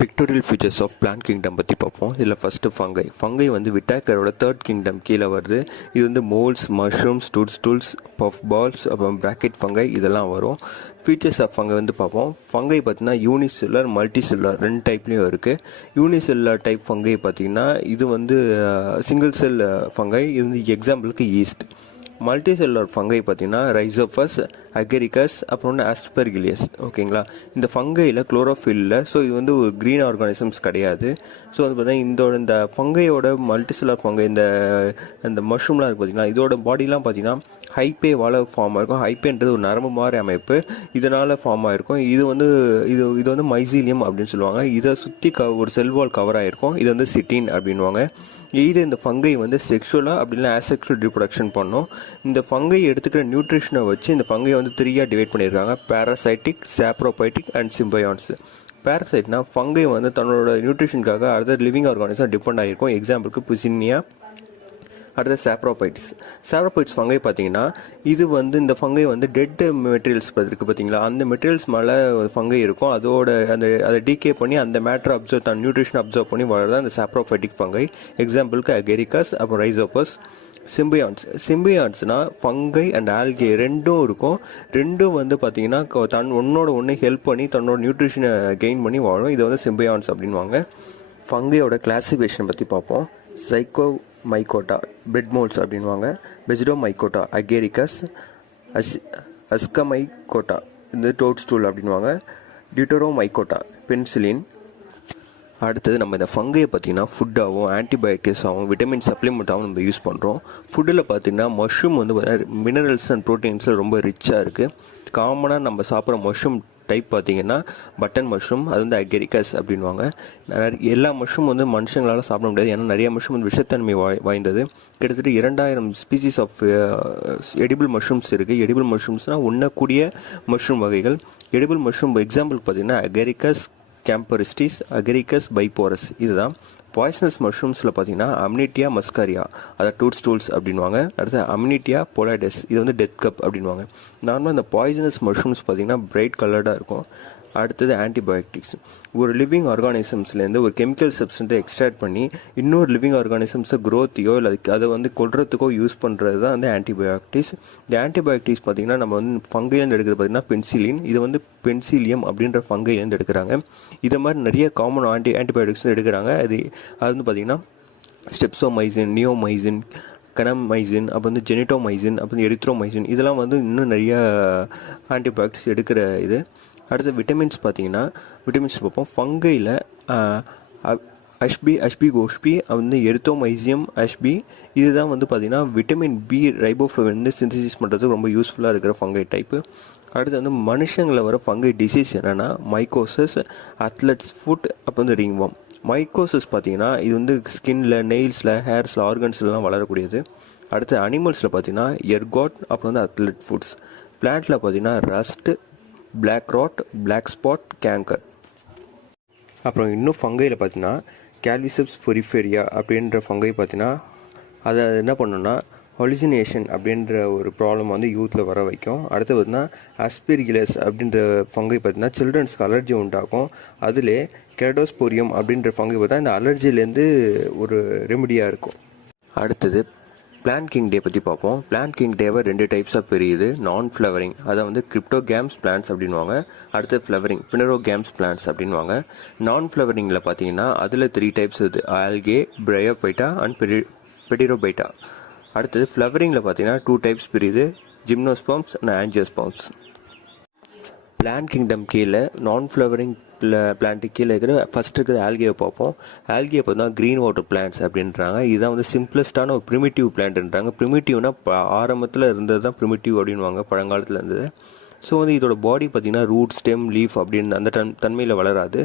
Pictorial features of plant kingdom பற்றி பார்ப்போம். இதில் ஃபஸ்ட்டு ஃபங்கை வந்து விட்டாக்கரோட தேர்ட் கிங்டம் கீழே வருது. இது வந்து moulds, mushrooms, tools, puff balls, அப்புறம் பிராக்கெட் ஃபங்கை இதெல்லாம் வரும். ஃபீச்சர்ஸ் ஆஃப் ஃபங்கை வந்து பார்ப்போம். ஃபங்கை பார்த்தீங்கன்னா யூனிசெல்லுலர், மல்டி செல்லுலர் ரெண்டு டைப்லேயும் இருக்குது. யூனிசெல்லுலர் டைப் ஃபங்கை பார்த்தீங்கன்னா இது வந்து சிங்கிள் செல் ஃபங்கை. இது வந்து எக்ஸாம்பிளுக்கு ஈஸ்ட். மல்டி செல்லுலர் ஃபங்கை பார்த்தீங்கன்னா ரைசோபஸ், அகரிகஸ், அப்புறம் ஆஸ்பெர்கிலியஸ். ஓகேங்களா, இந்த ஃபங்கையில் குளோரோஃபில் இல்லை. ஸோ இது வந்து ஒரு க்ரீன் ஆர்கானிசம்ஸ் கிடையாது. ஸோ வந்து பார்த்தீங்கன்னா இந்த ஃபங்கையோட மல்டி செல்லுலர் ஃபங்கை இந்த மஷ்ரூம்லாம் இருக்குது பார்த்தீங்கன்னா, இதோட பாடிலாம் பார்த்தீங்கன்னா ஹைப்பேவால் ஃபார்ம் ஆகிருக்கும். ஹைப்பேன்றது ஒரு நரம்பு மாதிரி அமைப்பு, இதனால் ஃபார்ம் ஆகிருக்கும். இது வந்து மைசீலியம் அப்படின்னு சொல்லுவாங்க. இதை சுற்றி ஒரு செல்வால் கவர் ஆகிருக்கும். இது வந்து சிட்டின் அப்படின்வாங்க. இது இந்த ஃபங்கை வந்து செக்ஷுவலாக அப்படின்னா ஆசெக்ஷுவல் ரீப்ரொடக்ஷன் பண்ணும். இந்த ஃபங்கை எடுத்துக்கிற நியூட்ரிஷனை வச்சு இந்த ஃபங்கை வந்து 3 டிவைட் பண்ணியிருக்காங்க: பேராசைட்டிக், சாப்ரோபைட்டிக் அண்ட் சிம்பயான்ஸ். பேராசைட்னா ஃபங்கை வந்து தன்னோட நியூட்ரிஷனுக்காக அடுத்த லிவிங் ஆர்கானிசம் டிபெண்ட் ஆகிருக்கும். எக்ஸாம்பிளுக்கு புசினியா. அடுத்த சாப்ரோபைட்ஸ் ஃபங்கை பார்த்தீங்கன்னா இது வந்து இந்த ஃபங்கை வந்து டெட் மெட்டீரியல்ஸ் இருக்குது பார்த்தீங்களா, அந்த மெட்டீரியல்ஸ் மேலே ஃபங்கை இருக்கும். அதை டீகே பண்ணி அந்த மேட்டரை தன் நியூட்ரிஷன் அப்சர்வ் பண்ணி வளர்தான் இந்த சாப்ரோபைட்டிக் ஃபங்கை. எக்ஸாம்பிளுக்கு அகெரிகஸ், அப்புறம் ரைசோபஸ். சிம்பியான்ஸ்னா ஃபங்கை அண்ட் ஆல்கே ரெண்டும் இருக்கும். ரெண்டும் வந்து பார்த்தீங்கன்னா ஒன்னோட ஒன்று ஹெல்ப் பண்ணி தன்னோட நியூட்ரிஷனை கெயின் பண்ணி வாழும். இதை வந்து சிம்பியான்ஸ் அப்படின்வாங்க. ஃபங்கையோட கிளாசிஃபிகேஷன் பற்றி பார்ப்போம். சைக்கோமைகோட்டா, பிரெட் மோல்ஸ் அப்படின்வாங்க. பெஜிடோமைகோட்டா, அகேரிகஸ். அஸ்கமைகோட்டா இந்த டோட்ஸ்டூல் அப்படின்வாங்க. டியூட்டரோமைகோட்டா, பென்சிலின். அடுத்தது நம்ம இந்த ஃபங்கையை பார்த்தீங்கன்னா ஃபுட்டாகவும், ஆன்டிபயோட்டிக்ஸாகவும், விட்டமின் சப்ளிமெண்ட்டாகவும் நம்ம யூஸ் பண்ணுறோம். ஃபுட்டில் பார்த்தீங்கன்னா மஷ்ரூம் வந்து மினரல்ஸ் அண்ட் ப்ரோட்டீன்ஸில் ரொம்ப ரிச்சாக இருக்குது. காமனாக நம்ம சாப்பிட்ற மஷ்ரூம் டைப் பார்த்தீங்கன்னா பட்டன் மஷ்ரூம், அது வந்து அகெரிகஸ் அப்படின்வாங்க. எல்லா மஷ்ரூம் வந்து மனுஷங்களால் சாப்பிட முடியாது, ஏன்னா நிறைய மஷ்ரூம் வந்து விஷத்தன்மை வாய்ந்தது. கிட்டத்தட்ட 2000 ஸ்பீசிஸ் ஆஃப் எடிபிள் மஷ்ரூம்ஸ் இருக்குது. எடிபிள் மஷ்ரூம்ஸ்னால் உண்ணக்கூடிய மஷ்ரூம் வகைகள். எடிபிள் மஷ்ரூம் எக்ஸாம்பிளுக்கு பார்த்தீங்கன்னா அகெரிகஸ் கேம்பரிஸ்டிஸ், அகெரிகஸ் பைபோரஸ். இதுதான். பாய்சனஸ் மஷ்ரூம்ஸில் பார்த்தீங்கன்னா அம்னிட்டியா மஸ்காரியா, அதை டூல்ஸ் அப்படின்வாங்க. அடுத்து அம்னிட்டியா பொலாடஸ், இது வந்து டெத் கப் அப்படின்வாங்க. நார்மலாக இந்த பாய்சனஸ் மஷ்ரூம்ஸ் பார்த்தீங்கன்னா பிரைட் கலர்டாக இருக்கும். அடுத்தது ஆன்டிபயோட்டிக்ஸ். ஒரு லிவிங் ஆர்கானிசம்ஸ்லேருந்து ஒரு கெமிக்கல் சப்ஸ்டன்ஸை எக்ஸ்ட்ராக்ட் பண்ணி இன்னொரு லிவிங் ஆர்கானிசம்ஸை க்ரோத்தையோ இல்லை அதை வந்து கொல்றதுக்கோ யூஸ் பண்ணுறது தான் வந்து ஆன்டிபயோட்டிக்ஸ். இந்த ஆன்டிபயோட்டிக்ஸ் பார்த்தீங்கன்னா நம்ம வந்து ஃபங்கைலேருந்து எடுக்கிறது பார்த்தீங்கன்னா பென்சிலின். இது வந்து பென்சிலியம் அப்படின்ற ஃபங்கைலேருந்து எடுக்கிறாங்க. இதை மாதிரி நிறைய காமன் ஆன்டிபயோட்டிக்ஸ் எடுக்கிறாங்க. அது வந்து பார்த்தீங்கன்னா ஸ்டெப்சோமைசின், நியோமைசின், கனமைசின், அப்போ வந்து ஜெனிட்டோமைசின், அப்புறம் எரித்ரோமைசின், இதெல்லாம் வந்து இன்னும் நிறைய ஆன்டிபயோட்டிக்ஸ் எடுக்கிற இது. அடுத்து விட்டமின்ஸ் பார்த்தீங்கன்னா விட்டமின்ஸ் பார்ப்போம். ஃபங்கையில் அஷ்பி வந்து எரித்தோமைசியம் அஷ்பி, இதுதான் வந்து பார்த்தீங்கன்னா விட்டமின் பி ரைபோஃப்ளவின் வந்து சிந்தசிஸ் பண்ணுறதுக்கு ரொம்ப யூஸ்ஃபுல்லாக இருக்கிற ஃபங்கை டைப்பு. அடுத்து வந்து மனுஷங்களை வர ஃபங்கை டிசீஸ் என்னென்னா மைக்கோசஸ், அத்லெட்ஸ் ஃபுட், அப்போ வந்து ரிங்வார்ம். மைக்கோசஸ் பார்த்தீங்கன்னா இது வந்து ஸ்கின்ல, நெயில்ஸில், ஹேர்ஸில், ஆர்கன்ஸ்லாம் வளரக்கூடியது. அடுத்து அனிமல்ஸில் பார்த்தீங்கன்னா எர்காட், அப்புறம் வந்து அத்லெட் ஃபுட்ஸ். பிளான்ட்டில் பார்த்தீங்கன்னா rust, black rot, black spot, canker. அப்புறம் இன்னும் ஃபங்கையில் பார்த்தீங்கன்னா கேல்விசப்ஸ் பொரிஃபேரியா அப்படின்ற ஃபங்கை பார்த்தீங்கன்னா அதை என்ன பண்ணணும்னா ஹாலுசினேஷன் அப்படின்ற ஒரு ப்ராப்ளம் வந்து யூத்தில் வர வைக்கும். அடுத்து பார்த்தீங்கன்னா ஆஸ்பெர்கிலஸ் அப்படின்ற ஃபங்கை பார்த்தீங்கன்னா சில்ட்ரன்ஸ்க்கு அலர்ஜி உண்டாக்கும். அதிலே கெரடோஸ்போரியம் அப்படின்ற ஃபங்கை பார்த்தா இந்த அலர்ஜிலேருந்து ஒரு ரெமிடியாக இருக்கும். அடுத்தது பிளான்ட் கிங் டே பற்றி பார்ப்போம். பிளான்ட் கிங் டேவை 2 டைப்ஸாக பிரியுது. நான் ஃப்ளவரிங், அதை வந்து கிரிப்டோகேம்ஸ் பிளான்ட்ஸ் அப்படின்வாங்க. அடுத்து ஃப்ளவரிங், ஃபினரோகேம்ஸ் பிளான்ட்ஸ் அப்படின்வாங்க. நான் ஃப்ளவரிங்கில் பார்த்தீங்கன்னா அதில் 3 டைப்ஸ் இருக்குது: ஆல்கே, பிரையோபைட்டா அண்ட் பெடிரோபைட்டா. அடுத்தது ஃப்ளவரிங்கில் பார்த்தீங்கன்னா 2 டைப்ஸ் பிரியுது: ஜிம்னோஸ்பர்ம்ஸ் அண்ட் ஆஞ்சியோஸ்பர்ம்ஸ். பிளான்ட் கிங்டம் கீழே நான் ஃப்ளவரிங் பிளான்ட்டு கீழே இருக்கிற ஃபஸ்ட்டு இருக்கிற ஆல்கேவை பார்ப்போம். ஆல்கே பார்த்தா க்ரீன் வாட்டர் பிளான்ட்ஸ் அப்படின்றாங்க. இதுதான் வந்து சிம்பிளஸ்டான ஒரு ப்ரிமிட்டிவ் பிளான்ட்ன்றாங்க. ப்ரிமிட்டிவ்னா ஆரம்பத்தில் இருந்தது தான் ப்ரிமிட்டிவ் அப்படின்வாங்க, பழங்காலத்தில் இருந்தது. ஸோ வந்து இதோட பாடி பார்த்தீங்கன்னா ரூட், ஸ்டெம், லீஃப் அப்படின்னு அந்த தன்மையில் வளராது.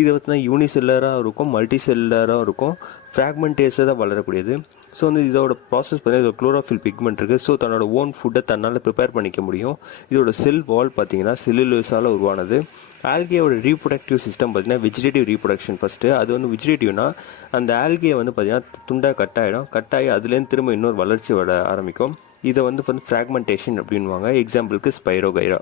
இது பார்த்தீங்கன்னா யூனிசெல்லராக இருக்கும், மல்டி செல்லராக இருக்கும், ஃப்ராக்மெண்டேஸாக தான் வளரக்கூடியது. ஸோ வந்து இதோட ப்ராசஸ் பார்த்தீங்கன்னா இதோட குளோரோஃபில் பிக்மெண்ட் இருக்குது. ஸோ தன்னோட ஓன் ஃபுட்டை தன்னால் ப்ரிப்பேர் பண்ணிக்க முடியும். இதோட செல் வால் பார்த்தீங்கன்னா செல்லுலோஸால் உருவானது. ஆல்கேயோட ரீப்ரொடக்டிவ் சிஸ்டம் பார்த்தீங்கன்னா வெஜிடேட்டிவ் ரீப்ரொடக்ஷன் ஃபஸ்ட்டு. அது வந்து வெஜிடேட்டிவ்னா அந்த ஆல்கே வந்து பார்த்தீங்கன்னா துண்டாக கட்டாகி அதுலேருந்து திரும்ப இன்னொரு வளர்ச்சி வர ஆரம்பிக்கும். இதை வந்து ஃப்ராக்மெண்டேஷன் அப்படின்வாங்க. எக்ஸாம்பிளுக்கு ஸ்பைரோகைரா.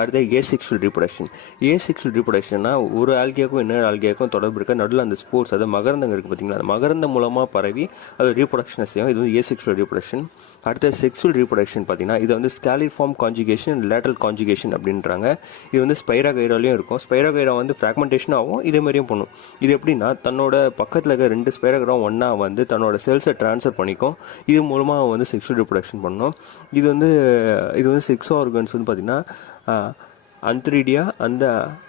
அடுத்து ஏசெக்சுவல் ரீப்ரொடக்ஷன். ஏசெக்சுவல் ரீப்ரொடக்ஷன்னா ஒரு ஆல்கியாக்கும் இன்னொரு ஆல்கியாக்கும் தொடர்பு இருக்க நடுவில் அந்த ஸ்போர்ட்ஸ், அதாவது மகரந்தம் இருக்குது பார்த்தீங்களா, அந்த மகரந்தம் மூலமாக பரவி அது ரீப்ரொடக்ஷனை செய்யும். இது வந்து ஏசெக்சுவல் ரீப்ரொடக்ஷன். அடுத்த செக்ஸுவல் ரீப்ரொடக்ஷன் பார்த்தீங்கன்னா இது வந்து ஸ்கேலிஃபார்ம் கான்ஜுகேஷன், லேட்டரல் கான்ஜுகேஷன் அப்படின்றாங்க. இது வந்து ஸ்பைராகைராலையும் இருக்கும். ஸ்பைராகைரா வந்து ஃப்ராக்மெண்டேஷன் ஆகும், இதே மாதிரியும் பண்ணும். இது எப்படின்னா தன்னோட பக்கத்தில் இருக்க 2 ஸ்பைராகைரா ஒன்றா வந்து தன்னோட செல்ஸை ட்ரான்ஸ்ஃபர் பண்ணிக்கும். இது மூலமாக வந்து செக்ஷுவல் ரீப்ரொடக்ஷன் பண்ணும். இது வந்து செக்ஸ் ஆர்கன்ஸ் வந்து பார்த்தீங்கன்னா அந்த்ரிடியா அந்த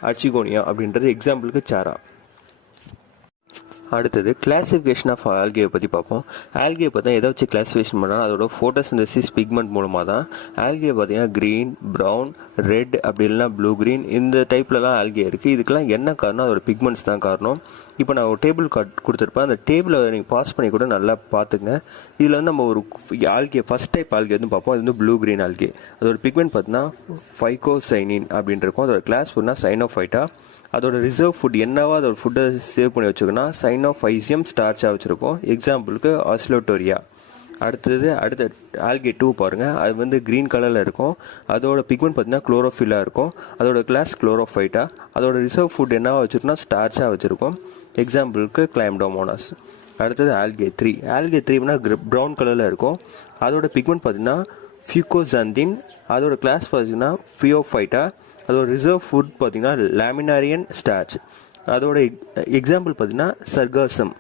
அர்ச்சிகோனியா அப்படின்றது எக்ஸாம்பிளுக்கு சாரா. அடுத்தது கிளாசிஃபிகேஷன் ஆஃப் ஆல்கியை பற்றி பார்ப்போம். ஆல்கியை பார்த்தா எதை வச்சு கிளாசிஃபிகேஷன் பண்ணால் அதோட ஃபோட்டோசிந்தசிஸ் பிக்மெண்ட் மூலமாக தான். ஆல்கியை பார்த்தீங்கன்னா க்ரீன், ப்ரௌன், ரெட் அப்படி இல்லைனா ப்ளூ க்ரீன் இந்த டைப்லலாம் ஆல்கியா இருக்குது. இதுக்கெல்லாம் என்ன காரணம்? அதோட பிக்மெண்ட்ஸ் தான் காரணம். இப்போ நான் ஒரு டேபிள் கொடுத்துருப்பேன், அந்த டேபிளை நீங்கள் பாஸ் பண்ணி கூட நல்லா பார்த்துங்க. இதில் வந்து நம்ம ஒரு ஆல்கியை ஃபர்ஸ்ட் டைப் ஆல்கியை வந்து பார்ப்போம். அது வந்து ப்ளூ க்ரீன் ஆல்கி. அதோட பிக்மெண்ட் பார்த்தீங்கன்னா ஃபைகோசைனின் அப்படின்னு இருக்கும். அதோட கிளாஸ் ஃபுட்னா சைனோஃபைட்டா. அதோட ரிசர்வ் ஃபுட் என்னவா அதோட ஃபுட்டை சேவ் பண்ணி வச்சுக்கோன்னா சைனோஃபைசியம் ஸ்டார்ச்சாக வச்சுருக்கோம். எக்ஸாம்பிளுக்கு ஆஸ்லோட்டோரியா. அடுத்த ஆல்கே 2 பாருங்கள். அது வந்து க்ரீன் கலரில் இருக்கும். அதோட பிக்மெண்ட் பார்த்தீங்கன்னா குளோரோஃபில்லாக இருக்கும். அதோட கிளாஸ் குளோரோஃபைட்டா. அதோட ரிசர்வ் ஃபுட் என்னவா வச்சுருக்கோம்னா ஸ்டார்ச்சாக வச்சுருக்கோம். எக்ஸாம்பிளுக்கு கிளைம்டோமோனாஸ். அடுத்தது ஆல்கே 3. ஆல்கே 3னா ப்ரௌன் கலரில் இருக்கும். அதோட பிக்மெண்ட் பார்த்தீங்கன்னா ஃபியூகோசாந்தின். அதோட கிளாஸ் பார்த்தீங்கன்னா ஃபியோஃபைட்டா. அதோட ரிசர்வ் ஃபுட் பார்த்தீங்கன்னா லேமினாரியன் ஸ்டார்ச். அதோட எக்ஸாம்பிள் பார்த்தீங்கன்னா சர்காசம்.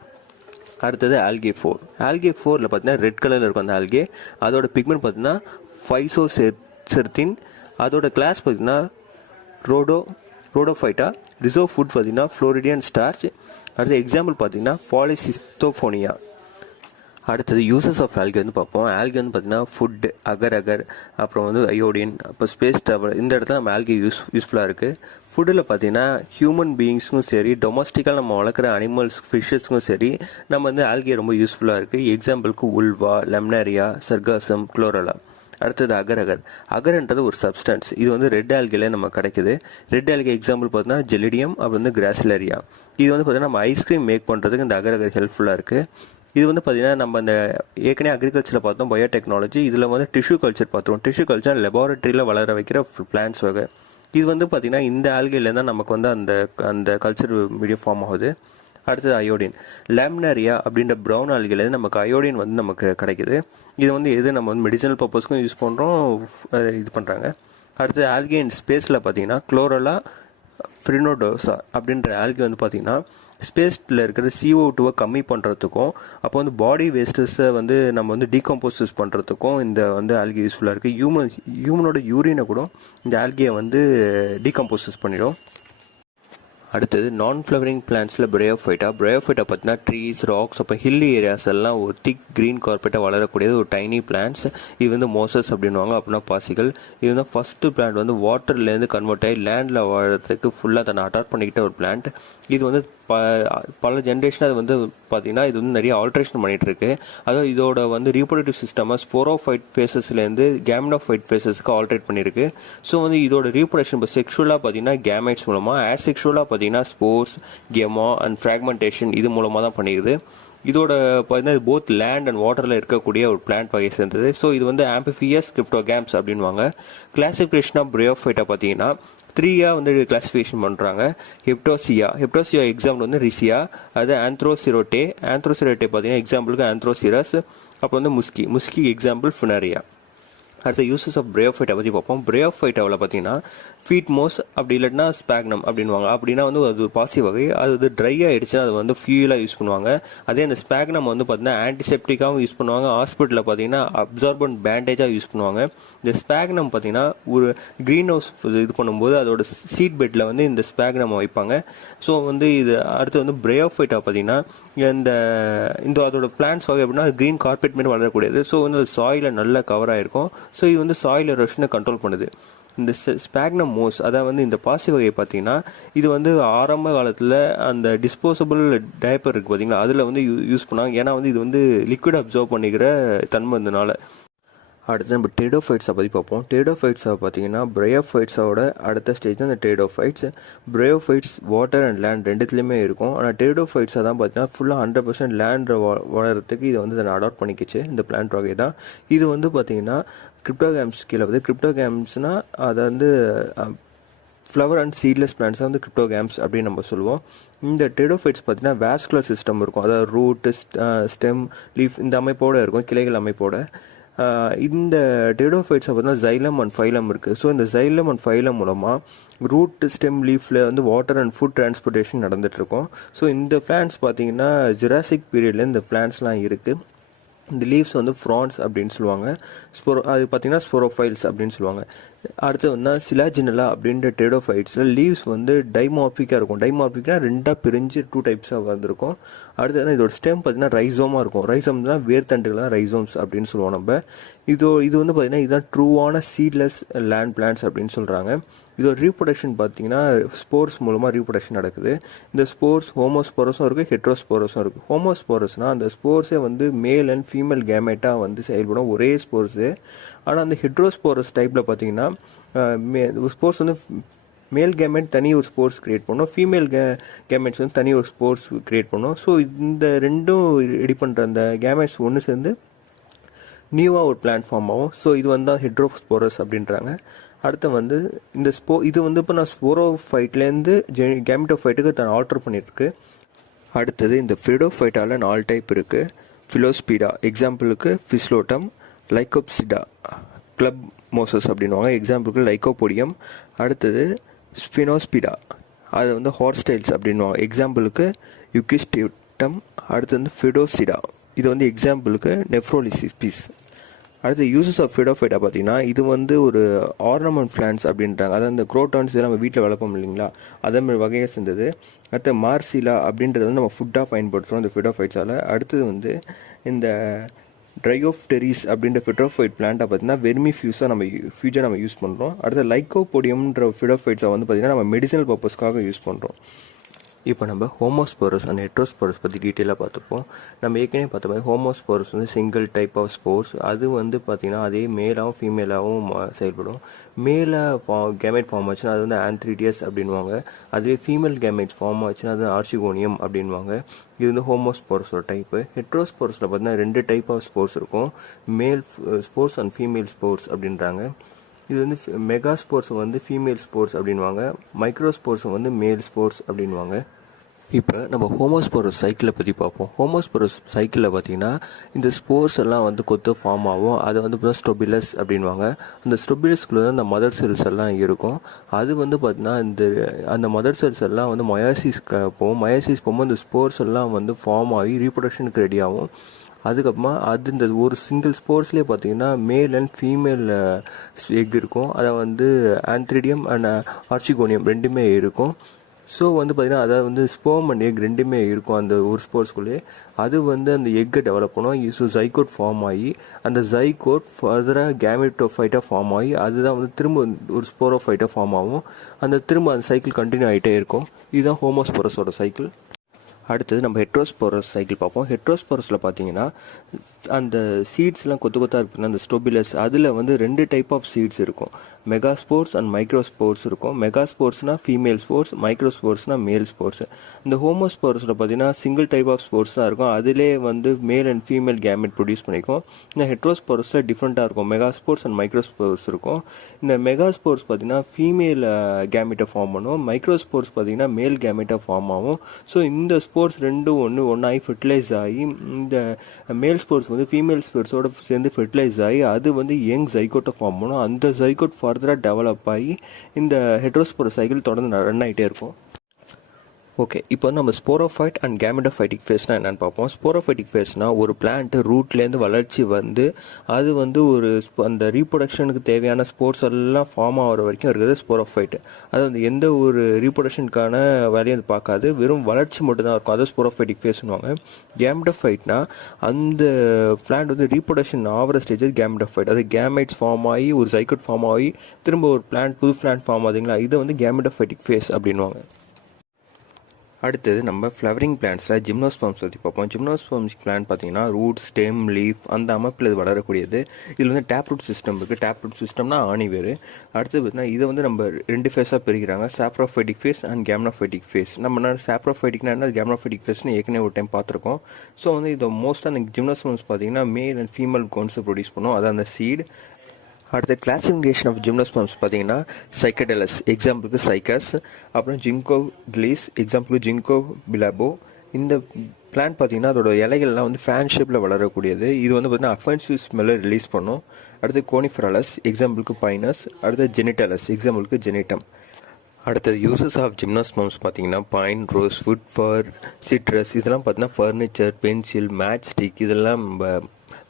அடுத்தது ஆல்கே 4. ஆல்கே 4ல் பார்த்தீங்கன்னா ரெட் கலரில் இருக்கும் அந்த ஆல்கே. அதோட பிக்மெண்ட் பார்த்தீங்கன்னா ஃபைசோசெர்தின். அதோட கிளாஸ் பார்த்தீங்கன்னா ரோடோஃபைட்டா. ரிசர்வ் ஃபுட் பார்த்தீங்கன்னா ஃப்ளோரிடியன் ஸ்டார்ச். அடுத்த எக்ஸாம்பிள் பார்த்தீங்கன்னா பாலிசிஸ்டோஃபோனியா. அடுத்தது யூசஸ் ஆஃப் ஆல்கே வந்து பார்ப்போம். ஆல்கே வந்து பார்த்தீங்கன்னா ஃபுட், அகர் அப்புறம் வந்து அயோடின், அப்புறம் ஸ்பேஸ் ட்ராவல், இந்த இடத்துல நம்ம ஆல்கே யூஸ்ஃபுல்லாக இருக்குது. ஃபுட்டில் பார்த்தீங்கன்னா ஹியூமன் பீயிங்ஸுக்கும் சரி, டொமஸ்டிக்காக நம்ம வளர்க்குற அனிமல்ஸ் ஃபிஷ்ஷஸ்க்கும் சரி நம்ம வந்து ஆல்கே ரொம்ப யூஸ்ஃபுல்லாக இருக்குது. எக்ஸாம்பிளுக்கு உல்வா, லெம்னாரியா, சர்காசம், குளோரலா. அடுத்தது அகர்ன்றது ஒரு சப்ஸ்டன்ஸ். இது வந்து ரெட் ஆல்கேல நம்ம கிடைக்குது. ரெட் ஆல்கே எக்ஸாம்பிள் பார்த்தீங்கன்னா ஜெலிடியம், அப்புறம் வந்து கிராசிலரியா. இது வந்து பார்த்தீங்கன்னா நம்ம ஐஸ்கிரீம் மேக் பண்ணுறதுக்கு இந்த அகர் ஹெல்ப்ஃபுல்லாக இருக்குது. இது வந்து பார்த்தீங்கன்னா நம்ம இந்த ஏற்கனவே அக்ரிகல்ச்சரில் பார்த்தோம் பயோடெக்னாலஜி. இதில் வந்து டிஷ்யூ கல்ச்சர் பார்த்துருவோம். டிஷ்யூ கல்ச்சர் லெபார்டரியில் வளர வைக்கிற பிளான்ஸ் வகை. இது வந்து பார்த்தீங்கன்னா இந்த ஆல்கேலேருந்து தான் நமக்கு வந்து அந்த கல்ச்சர் மீடியம் ஃபார்ம் ஆகுது. அடுத்தது அயோடின். லேமினாரியா அப்படின்ற ப்ரௌன் ஆல்கேலேருந்து நமக்கு அயோடின் வந்து நமக்கு கிடைக்குது. இது வந்து நம்ம வந்து மெடிசனல் பர்பஸ்க்கும் யூஸ் பண்ணுறோம், இது பண்ணுறாங்க. அடுத்தது ஆல்கே இன் ஸ்பேஸில் பார்த்தீங்கன்னா குளோரலா ஃப்ரினோடோசா அப்படின்ற ஆல்கே வந்து பார்த்தீங்கன்னா ஸ்பேஸில் இருக்கிற CO2 கம்மி பண்ணுறதுக்கும் அப்போ வந்து பாடி வேஸ்டஸை வந்து நம்ம வந்து டீகம்போசஸ் பண்ணுறதுக்கும் இந்த வந்து ஆல்கே யூஸ்ஃபுல்லாக இருக்குது. ஹியூமனோட யூரினை கூட இந்த ஆல்கேயை வந்து டீகம்போசஸ் பண்ணிடும். அடுத்தது நான் ஃப்ளவரிங் பிளான்ஸில் பிரயோஃபைட்டா பார்த்தீங்கன்னா ட்ரீஸ், ராக்ஸ், அப்போ ஹில்லி ஏரியாஸ் எல்லாம் ஒரு திக் க்ரீன் கார்பெட்டாக வளரக்கூடியது ஒரு டைனி பிளான்ஸ். இது வந்து மோசஸ் அப்படின்வாங்க, அப்படின்னா பாசிகள். இது வந்து ஃபஸ்ட்டு பிளான்ட் வந்து வாட்டர்லேருந்து கன்வெர்ட் ஆகி லேண்டில் வாழறதுக்கு ஃபுல்லாக தன்னை அட்டாக் பண்ணிக்கிட்ட ஒரு பிளான்ட். இது வந்து பல ஜென்ரேஷனாக அது வந்து பார்த்தீங்கன்னா இது வந்து நிறைய ஆல்ட்ரேஷன் பண்ணிகிட்டு இருக்கு. அதாவது இதோட வந்து ரீப்ரொடக்டிவ் சிஸ்டமை ஸ்போரோஃபைட் ஃபேஸஸ்லேருந்து கேமினோஃபைட் ஃபேஸஸ்க்கு ஆல்ட்ரேட் பண்ணியிருக்கு. ஸோ வந்து இதோட ரீப்ரொடக்ஷன் இப்போ செக்ஷுவலாக பார்த்தீங்கன்னா கேமைட்ஸ் மூலமாக, ஆசெக்ஷுவலாக பார்த்தீங்கன்னா ஸ்போர்ஸ், கெமா அண்ட் ஃப்ராக்மெண்டேஷன் இது மூலமாக தான் பண்ணிடுது. இதோட பார்த்தீங்கன்னா போத் லேண்ட் அண்ட் வாட்டரில் இருக்கக்கூடிய ஒரு பிளான்ட் வகை சேர்ந்தது. ஸோ இது வந்து ஆம்பிஃபியஸ் கிரிப்டோகேம்ஸ் அப்படின்வாங்க. கிளாசிஃபிகேஷன் ஆஃப் பிரயோஃபைட்டை பார்த்தீங்கன்னா 3 வந்து கிளாசிஃபிகேஷன் பண்ணுறாங்க. ஹெப்டோசியா எக்ஸாம்பிள் வந்து ரிசியா. அது ஆந்த்ரோசிரோட்டே பார்த்தீங்கன்னா எக்ஸாம்பிளுக்கு ஆந்த்ரோசிரஸ். அப்புறம் வந்து முஸ்கி எக்ஸாம்பிள் ஃபினாரியா. அடுத்த யூசஸ் ஆஃப் பிரயோஃபைட்டை பற்றி பார்ப்போம். பிரயோஃபைட்டாவில் பார்த்தீங்கன்னா ஃபீட் மோஸ் அப்படி இல்லைன்னா ஸ்பாக்னம் அப்படின்வாங்க. அப்படின்னா வந்து அது பாசி வகை. அது வந்து ட்ரை ஆகிடுச்சுன்னா அது வந்து ஃபியூலாக யூஸ் பண்ணுவாங்க. அதே அந்த ஸ்பாக்னம் வந்து பார்த்தீங்கன்னா ஆன்டிசெப்டிக்காகவும் யூஸ் பண்ணுவாங்க. ஹாஸ்பிட்டலில் பார்த்தீங்கன்னா அப்சார்பன்ட் பேண்டேஜாக யூஸ் பண்ணுவாங்க. இந்த ஸ்பாக்னம் பார்த்தீங்கன்னா ஒரு க்ரீன் ஹவுஸ் இது பண்ணும்போது அதோட சீட் பெட்டில் வந்து இந்த ஸ்பாக்னம் வைப்பாங்க. ஸோ வந்து இது அடுத்து வந்து பிரயோஃபைட்டா பார்த்தீங்கன்னா இந்த அதோட பிளான்ஸ் வகை எப்படின்னா க்ரீன் கார்பெட் மாரி வளரக்கூடியது. ஸோ வந்து சாயில நல்லா கவர் ஆகிருக்கும். ஸோ இது வந்து சாயில் எரோஷனை கண்ட்ரோல் பண்ணுது. இந்த ஸ்பாக்னம் மோஸ் அதாவது வந்து இந்த பாசி வகையை பார்த்தீங்கன்னா இது வந்து ஆரம்ப காலத்தில் அந்த டிஸ்போசபிள் டைப்பர் இருக்குது பார்த்தீங்களா, அதில் வந்து யூஸ் பண்ணாங்க. ஏன்னா வந்து இது வந்து லிக்விட் அப்சர்வ் பண்ணிக்கிற தன்மை இருந்தனால. அடுத்து நம்ம டேடோஃபைட்ஸை பற்றி பார்ப்போம். டேடோஃபைட்ஸை பார்த்தீங்கன்னா பிரயோஃபைட்ஸோட அடுத்த ஸ்டேஜ் தான் இந்த டேடோஃபைட்ஸ். பிரயோஃபைட்ஸ் வாட்டர் அண்ட் லேண்ட் ரெண்டுத்துலேயுமே இருக்கும். ஆனால் டேடோஃபைட்ஸை தான் பார்த்தீங்கன்னா ஃபுல்லாக 100% லேண்ட் வளர்கிறதுக்கு இதை வந்து அடாப்ட் பண்ணிக்கிச்சு. இந்த பிளான்ட் வகை தான் இது வந்து பார்த்தீங்கன்னா கிரிப்டோகேம்ஸ் கீழே வந்து கிரிப்டோகேம்ஸ்னால் அதை வந்து ஃப்ளவர் அண்ட் சீட்லெஸ் பிளான்ட்ஸை வந்து கிரிப்டோகேம்ஸ் அப்படின்னு நம்ம சொல்லுவோம். இந்த டெடோஃபைட்ஸ் பார்த்தீங்கன்னா வேஸ்குலர் சிஸ்டம் இருக்கும், அதாவது ரூட்டு, ஸ்டெம், லீஃப் இந்த அமைப்போடு இருக்கும், கிளைகள் அமைப்போட. இந்த டெடோஃபைட்ஸை பார்த்தீங்கன்னா ஜைலம் அண்ட் ஃபைலம் இருக்குது. ஸோ இந்த ஜைலம் அண்ட் ஃபைலம் மூலமாக ரூட், ஸ்டெம், லீஃபில் வந்து வாட்டர் அண்ட் ஃபுட் டிரான்ஸ்போர்ட்டேஷன் நடந்துகிட்ருக்கோம். ஸோ இந்த பிளான்ட்ஸ் பார்த்தீங்கன்னா ஜுராசிக் பீரியடில் இந்த பிளான்ட்ஸ்லாம் இருக்குது. இந்த லீவ்ஸ் வந்து ஃப்ரான்ஸ் அப்படின்னு சொல்லுவாங்க. அது பார்த்தீங்கன்னா ஸ்போரோஃபைல்ஸ் அப்படின்னு சொல்லுவாங்க. அடுத்து வந்து சிலாஜினலா அப்படின்ற டெடோஃபைட்ஸில் லீவ்ஸ் வந்து டைமார்பிக்காக இருக்கும். டைமார்பிக்னா ரெண்டாக பிரிஞ்சு 2 டைப்ஸாக வந்திருக்கும். அடுத்து இதோட ஸ்டெம் பார்த்தீங்கன்னா ரைசோமாக இருக்கும். ரைசோம் தான் வேர்த்தண்டுகள் தான் ரைசோம்ஸ் அப்படின்னு சொல்லுவோம் நம்ம. இது வந்து பார்த்தீங்கன்னா இதுதான் ட்ரூவான சீட்லெஸ் லேண்ட் பிளான்ட்ஸ் அப்படின்னு சொல்கிறாங்க. இதோட ரீப்ரொடக்ஷன் பார்த்தீங்கன்னா ஸ்போர்ஸ் மூலமாக ரீப்ரொடக்ஷன் நடக்குது. இந்த ஸ்போர்ஸ் ஹோமோஸ்போரஸும் இருக்குது, ஹெட்ரோஸ்போரஸும் இருக்குது. ஹோமோஸ்போரஸ்னால் அந்த ஸ்போர்ஸே வந்து மேல் அண்ட் ஃபீமேல் கேமேட்டாக வந்து செயல்படும் ஒரே ஸ்போர்ஸு. ஆனால் அந்த ஹெட்ரோஸ்போரஸ் டைப்பில் பார்த்தீங்கன்னா ஸ்போர்ஸ் வந்து மேல் கேமெட் தனி ஒரு ஸ்போர்ட்ஸ் கிரியேட் பண்ணும், ஃபீமேல் கேமெட்ஸ் வந்து தனி ஒரு ஸ்போர்ட்ஸ் கிரியேட் பண்ணும். ஸோ இந்த ரெண்டும் ரெடி பண்ணுற அந்த கேமெட்ஸ் ஒன்று சேர்ந்து நியூவாக ஒரு பிளான்ட் ஃபார்ம் ஆகும். ஸோ இது வந்து ஹெட்ரோஸ்போரஸ் அப்படின்றாங்க. அடுத்து வந்து இந்த இது வந்து இப்போ நான் ஸ்போரோஃபைட்லேருந்து கேமிட்டோஃபைட்டுக்கு தான் ஆல்டர் பண்ணியிருக்கு. அடுத்தது இந்த ஃபிடோஃபைட்டால் 4 டைப் இருக்குது. ஃபிலோஸ்பீடா எக்ஸாம்பிளுக்கு ஃபிஸ்லோட்டம், லைக்கோப்சிடா கிளப் மோசஸ் அப்படின்வாங்க, எக்ஸாம்பிளுக்கு லைக்கோபோடியம். அடுத்தது ஸ்பினோஸ்பிடா, அது வந்து ஹார்ஸ்டைல்ஸ் அப்படின்வாங்க, எக்ஸாம்பிளுக்கு யுகிஸ்டிடம். அடுத்து வந்து ஃபிடோசிடா, இது வந்து எக்ஸாம்பிளுக்கு நெஃப்ரோலிசிஸ். அடுத்து யூசஸ் ஆஃப் ஃபிடோஃபைட்டா பார்த்தீங்கன்னா இது வந்து ஒரு ஆர்னமெண்ட் பிளான்ட்ஸ் அப்படின்றாங்க. அதாவது இந்த குரோட்டான்ஸ் இதெல்லாம் நம்ம வீட்டில் வளர்ப்போம் இல்லைங்களா, அதே மாதிரி வகையை சேர்ந்தது. அடுத்து மார்சிலா அப்படின்றது வந்து நம்ம ஃபுட்டாக பயன்படுத்துகிறோம் இந்த ஃபிடோஃபைட்ஸால். அடுத்தது வந்து இந்த ட்ரையோஃப்டெரிஸ் அப்படின்ற ஃபிடோஃபைட் பிளான்ட்டை பார்த்தீங்கன்னா வெர்மிஃபியூஸாக நம்ம யூஸ் பண்ணுறோம். அடுத்து லைக்கோபோடியம்ன்ற ஃபிடோஃபைட்ஸை வந்து பார்த்தீங்கன்னா நம்ம மெடிசனல் பர்பஸ்க்காக யூஸ் பண்ணுறோம். இப்போ நம்ம ஹோமோஸ்போரஸ் அண்ட் ஹெட்ரோஸ்போரஸ் பற்றி டீட்டெயிலாக பார்த்துப்போம். நம்ம ஏற்கனவே பார்த்த மாதிரி ஹோமோஸ்போரஸ் வந்து சிங்கிள் டைப் ஆஃப் ஸ்போர்ஸ். அது வந்து பார்த்திங்கன்னா அதே மேலாகவும் ஃபீமேலாகவும் செயல்படும். மேலே கேமெட் ஃபார்ம் ஆச்சுன்னா அது வந்து ஆந்த்ரிடியஸ் அப்படின்வாங்க. அதுவே ஃபீமேல் கேமெட்ஸ் ஃபார்ம் ஆச்சுன்னா அது ஆர்ச்சிகோனியம் அப்படின்வாங்க. இது வந்து ஹோமோஸ்போரஸோட டைப்பு. ஹெட்ரோஸ்போரஸில் பார்த்தீங்கன்னா 2 டைப் ஆஃப் ஸ்போர்ஸ் இருக்கும், மேல் ஸ்போர்ஸ் அண்ட் ஃபீமேல் ஸ்போர்ஸ் அப்படின்றாங்க. இது வந்து மெகா ஸ்போர்ஸ் வந்து ஃபீமேல் ஸ்போர்ஸ் அப்படின்வாங்க, மைக்ரோஸ்போர்ஸ் வந்து மேல் ஸ்போர்ஸ் அப்படின்வாங்க. இப்போ நம்ம ஹோமோஸ்போரஸ் சைக்கிளை பற்றி பார்ப்போம். ஹோமோஸ்போரஸ் சைக்கிளில் பார்த்தீங்கன்னா இந்த ஸ்போர்ஸ் எல்லாம் வந்து கொத்து ஃபார்ம் ஆகும். அதை வந்து பார்த்தீங்கன்னா ஸ்டொபிலஸ் அப்படின்வாங்க. அந்த ஸ்டொபிலஸ்குள்ளே தான் அந்த மதர் செல்ஸ் எல்லாம் இருக்கும். அது வந்து பார்த்தீங்கன்னா அந்த மதர் செல்ஸ் எல்லாம் வந்து மயாசிஸ்க்கு போகும். மயாசிஸ் போகும்போது இந்த ஸ்போர்ஸ் எல்லாம் வந்து ஃபார்ம் ஆகி ரீப்ரொடக்ஷனுக்கு ரெடி ஆகும். அதுக்கப்புறமா அது இந்த ஒரு சிங்கிள் ஸ்போர்ட்ஸ்லேயே பார்த்தீங்கன்னா மேல் அண்ட் ஃபீமேல் எக் இருக்கும். அதை வந்து ஆந்த்ரிடியம் அண்ட் ஆர்ச்சிகோனியம் ரெண்டுமே இருக்கும். ஸோ வந்து பார்த்திங்கன்னா அதாவது வந்து ஸ்போம் அண்ட் எக் ரெண்டுமே இருக்கும் அந்த ஒரு ஸ்போர்ட்ஸ்குள்ளேயே. அது வந்து அந்த எக்கை டெவலப் பண்ணும். ஸோ ஜைகோட் ஃபார்ம் ஆகி அந்த ஜைகோட் ஃபர்தராக கேமெட்டோஃபைட்டாக ஃபார்ம் ஆகி அதுதான் வந்து திரும்ப ஒரு ஸ்போரோஃபைட்டாக ஃபார்ம் ஆகும். அந்த திரும்ப அந்த சைக்கிள் கண்டினியூ ஆகிட்டே இருக்கும். இதுதான் ஹோமோஸ்போரஸோட சைக்கிள். அடுத்தது நம்ம ஹெட்ரோஸ்போரஸ் சைக்கிள் பார்ப்போம். ஹெட்ரோஸ்போரஸில் பார்த்தீங்கன்னா அந்த சீட்ஸ்லாம் கொத்து கொத்தாக இருக்குன்னா அந்த ஸ்டோபிலஸ் அதில் வந்து 2 டைப் ஆஃப் சீட்ஸ் இருக்கும். Mega sports and micro sports இருக்கும். மெகா ஸ்போர்ட்ஸ்னால் ஃபீமேல் ஸ்போர்ட்ஸ், மைக்ரோ ஸ்போர்ட்ஸ்னால் மேல் ஸ்போர்ட்ஸ். இந்த ஹோமோஸ்போரஸில் பார்த்தீங்கன்னா சிங்கிள் டைப் ஆஃப் ஸ்போர்ட்ஸ் தான் இருக்கும். அதிலே வந்து male and female gamete produce பண்ணிக்கும். இந்த ஹெட்ரோஸ்போரஸில் டிஃப்ரெண்ட்டாக இருக்கும். Mega sports and micro sports இருக்கும். இந்த மெகா ஸ்போர்ட்ஸ் பார்த்தீங்கன்னா ஃபீமேல் கேமெட்டை ஃபார்ம் பண்ணும். மைக்ரோ ஸ்போர்ட்ஸ் பார்த்தீங்கன்னா மேல் கேமெட்டை ஃபார்ம் ஆகும். ஸோ இந்த ஸ்போர்ட்ஸ் ரெண்டும் ஒன்றாகி ஃபெர்டிலைஸ் ஆகி இந்த மேல் ஸ்போர்ட்ஸ் வந்து ஃபீமேல் ஸ்போர்ட்ஸோட சேர்ந்து ஃபெர்டிலைஸ் ஆகி அது வந்து யங் ஜைகோட்டை ஃபார்ம் பண்ணும். அந்த ஜைகோட் ஃபர்தராக டெவலப் ஆகி இந்த ஹெட்ரோஸ்போரஸ் சைக்கிள் தொடர்ந்து ரன் ஆகிட்டே இருக்கும். ஓகே, இப்போ நம்ம ஸ்போரோஃபைட் அண்ட் கேமெட்டோஃபைட்டிக் ஃபேஸ்னால் என்னென்னு பார்ப்போம். ஸ்போரோஃபைட்டிக் ஃபேஸ்னால் ஒரு பிளான்ட்டு ரூட்லேருந்து வளர்ச்சி வந்து அது வந்து ஒரு அந்த ரீப்ரொடக்ஷனுக்கு தேவையான ஸ்போர்ட்ஸ் எல்லாம் ஃபார்ம் ஆகிற வரைக்கும் இருக்குது ஸ்போரோஃபைட்டு. அது வந்து எந்த ஒரு ரீப்ரொடக்ஷனுக்கான வேலையும் அது பார்க்காது, வெறும் வளர்ச்சி மட்டும் தான் இருக்கும். அதை ஸ்போரோஃபைட்டிக் ஃபேஸ்னுவாங்க. கேமெட்டோஃபைட்னா அந்த பிளான்ட் வந்து ரீப்ரொடக்ஷன் ஆகிற ஸ்டேஜ் கேமெட்டோஃபைட். அது கேமெட்ஸ் ஃபார்ம் ஆகி ஒரு சைக்கிள் ஃபார்ம் ஆகி திரும்ப ஒரு புது பிளான்ட் ஃபார்ம் ஆகுதுங்களா, இதை வந்து கேமெட்டோஃபைட்டிக் ஃபேஸ் அப்படின்வாங்க. அடுத்தது நம்ம ஃப்ளவரிங் பிளான்ட்ஸில் ஜிம்னோஸ்பர்ம்ஸ் பற்றி பார்ப்போம். ஜிம்னோஸ்பர்ம்ஸ் பிளான்ட் பார்த்தீங்கன்னா ரூட், ஸ்டெம், லீஃப் அந்த அமைப்பில் இது வளரக்கூடியது. இதில் வந்து டேப் ரூட் சிஸ்டம் இருக்குது. டேப் ரூட் சிஸ்டம்னா ஆணி வேறு. அடுத்தது பார்த்தீங்கன்னா இதை வந்து நம்ம 2 ஃபேஸாக பிரிக்கிறாங்க, சாப்ரோஃபைட்டிக் ஃபேஸ் அண்ட் கேம்னோஃபைட்டிக் ஃபேஸ். நம்ம சாப்ரோஃபைட்டிக்னா கேம்னோஃபைட்டிக் ஃபேஸ்னு ஏற்கனவே ஒரு டைம் பார்த்துருக்கோம். ஸோ வந்து இது மோஸ்ட்டாக அந்த ஜிம்னோஸ்பர்ம்ஸ் பார்த்தீங்கன்னா மேல் அண்ட் ஃபீமேல் கோன்ஸை ப்ரொடியூஸ் பண்ணும், அதான் அந்த சீட். அடுத்த கிளாசிஃபிகேஷன் ஆஃப் ஜிம்னோஸ்பர்ம்ஸ் பார்த்தீங்கன்னா சைக்கடெலஸ், எக்ஸாம்பிளுக்கு சைக்கஸ். அப்புறம் ஜிங்கோ கிளீஸ், எக்ஸாம்பிளுக்கு ஜிங்கோ பிலாபோ. இந்த பிளான்ட் பார்த்தீங்கன்னா அதோட இலைகள்லாம் வந்து ஃபேன் ஷேப்பில் வளரக்கூடியது. இது வந்து பார்த்தீங்கன்னா அஃபென்சிவ் ஸ்மெல்லை ரிலீஸ் பண்ணும். அடுத்து கோனிஃபெரலஸ், எக்ஸாம்பிளுக்கு பைனஸ். அடுத்து ஜெனிட்டலஸ், எக்ஸாம்பிளுக்கு ஜெனிட்டம். அடுத்தது யூசஸ் ஆஃப் ஜிம்னோஸ்பர்ம்ஸ் பார்த்தீங்கன்னா pine, rose would, per, citrus இதெல்லாம் பார்த்தீங்கன்னா ஃபர்னிச்சர், பென்சில், மேட்ச் ஸ்டிக் இதெல்லாம் நம்ம